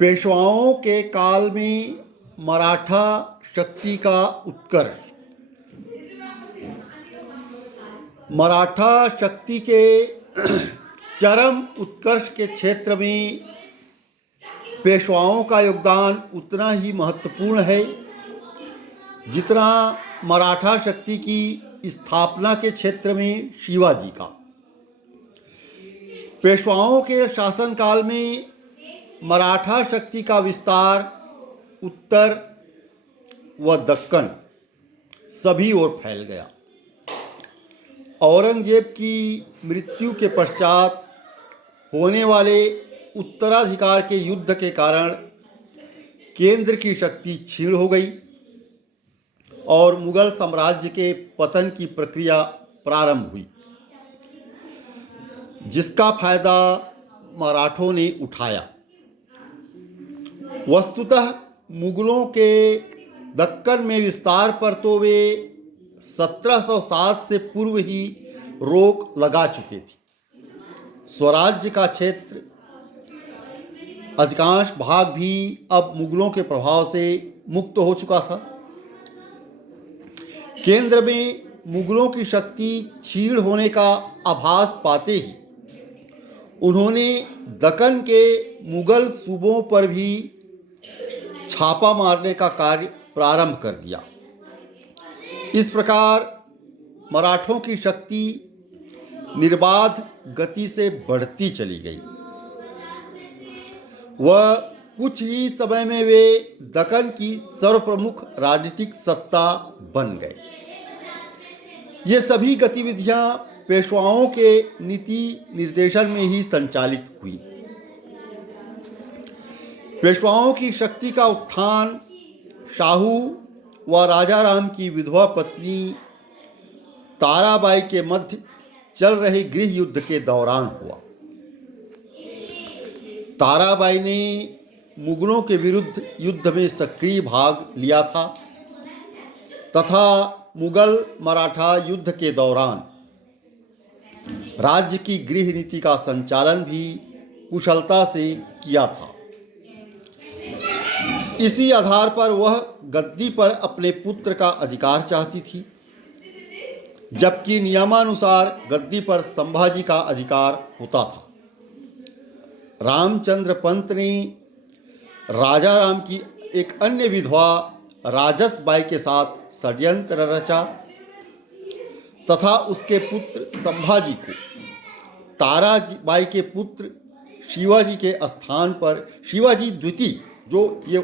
पेशवाओं के काल में मराठा शक्ति का उत्कर्ष। मराठा शक्ति के चरम उत्कर्ष के क्षेत्र में पेशवाओं का योगदान उतना ही महत्वपूर्ण है जितना मराठा शक्ति की स्थापना के क्षेत्र में शिवाजी का। पेशवाओं के शासनकाल में मराठा शक्ति का विस्तार उत्तर व दक्कन सभी ओर फैल गया। औरंगजेब की मृत्यु के पश्चात होने वाले उत्तराधिकार के युद्ध के कारण केंद्र की शक्ति क्षीण हो गई और मुगल साम्राज्य के पतन की प्रक्रिया प्रारंभ हुई, जिसका फायदा मराठों ने उठाया। वस्तुतः मुगलों के दक्कन में विस्तार पर तो वे 1707 से पूर्व ही रोक लगा चुके थे। स्वराज्य का क्षेत्र अधिकांश भाग भी अब मुगलों के प्रभाव से मुक्त हो चुका था। केंद्र में मुगलों की शक्ति क्षीण होने का आभास पाते ही उन्होंने दक्कन के मुगल सूबों पर भी छापा मारने का कार्य प्रारंभ कर दिया। इस प्रकार मराठों की शक्ति निर्बाध गति से बढ़ती चली गई। वह कुछ ही समय में वे दक्कन की सर्वप्रमुख राजनीतिक सत्ता बन गए। ये सभी गतिविधियां पेशवाओं के नीति निर्देशन में ही संचालित हुई। पेशवाओं की शक्ति का उत्थान शाहू व राजा राम की विधवा पत्नी ताराबाई के मध्य चल रहे गृह युद्ध के दौरान हुआ। ताराबाई ने मुगलों के विरुद्ध युद्ध में सक्रिय भाग लिया था तथा मुगल मराठा युद्ध के दौरान राज्य की गृह नीति का संचालन भी कुशलता से किया था। इसी आधार पर वह गद्दी पर अपने पुत्र का अधिकार चाहती थी, जबकि नियमानुसार गद्दी पर संभाजी का अधिकार होता था। रामचंद्र पंत ने राजा राम की एक अन्य विधवा राजस बाई के साथ षड्यंत्र रचा तथा उसके पुत्र संभाजी को ताराबाई के पुत्र शिवाजी के स्थान पर शिवाजी द्वितीय, जो ये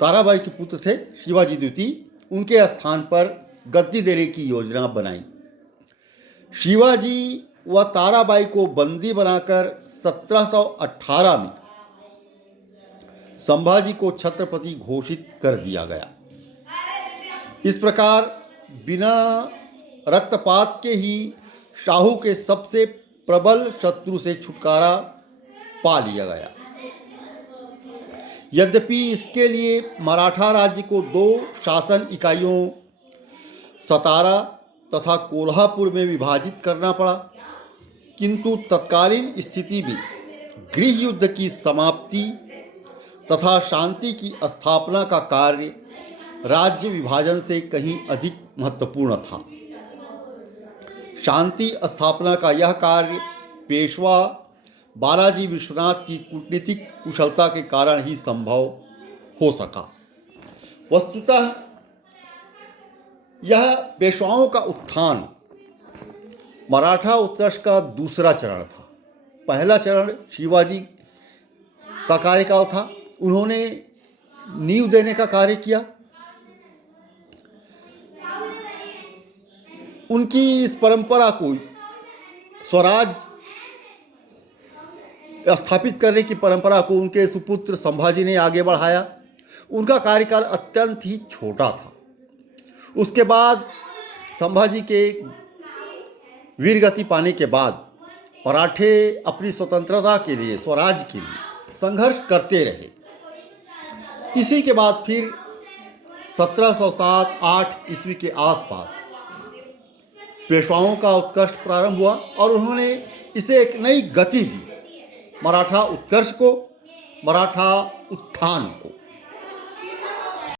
ताराबाई के पुत्र थे शिवाजी द्वितीय, उनके स्थान पर गद्दी देने की योजना बनाई। शिवाजी व ताराबाई को बंदी बनाकर 1718 में संभाजी को छत्रपति घोषित कर दिया गया। इस प्रकार बिना रक्तपात के ही शाहू के सबसे प्रबल शत्रु से छुटकारा पा लिया गया। यद्यपि इसके लिए मराठा राज्य को दो शासन इकाइयों सतारा तथा कोल्हापुर में विभाजित करना पड़ा, किंतु तत्कालीन स्थिति में गृह युद्ध की समाप्ति तथा शांति की स्थापना का कार्य राज्य विभाजन से कहीं अधिक महत्वपूर्ण था। शांति स्थापना का यह कार्य पेशवा बालाजी विश्वनाथ की कूटनीतिक कुशलता के कारण ही संभव हो सका। वस्तुतः यह पेशवाओं का उत्थान मराठा उत्कर्ष का दूसरा चरण था। पहला चरण शिवाजी का कार्यकाल था। उन्होंने नींव देने का कार्य किया। उनकी इस परंपरा को स्वराज स्थापित करने की परंपरा को उनके सुपुत्र संभाजी ने आगे बढ़ाया। उनका कार्यकाल अत्यंत ही छोटा था। उसके बाद संभाजी के वीरगति पाने के बाद मराठे अपनी स्वतंत्रता के लिए, स्वराज के लिए संघर्ष करते रहे। इसी के बाद फिर 1707-8 ईस्वी के आसपास पेशवाओं का उत्कर्ष प्रारंभ हुआ और उन्होंने इसे एक नई गति दी। मराठा उत्कर्ष को मराठा उत्थान को।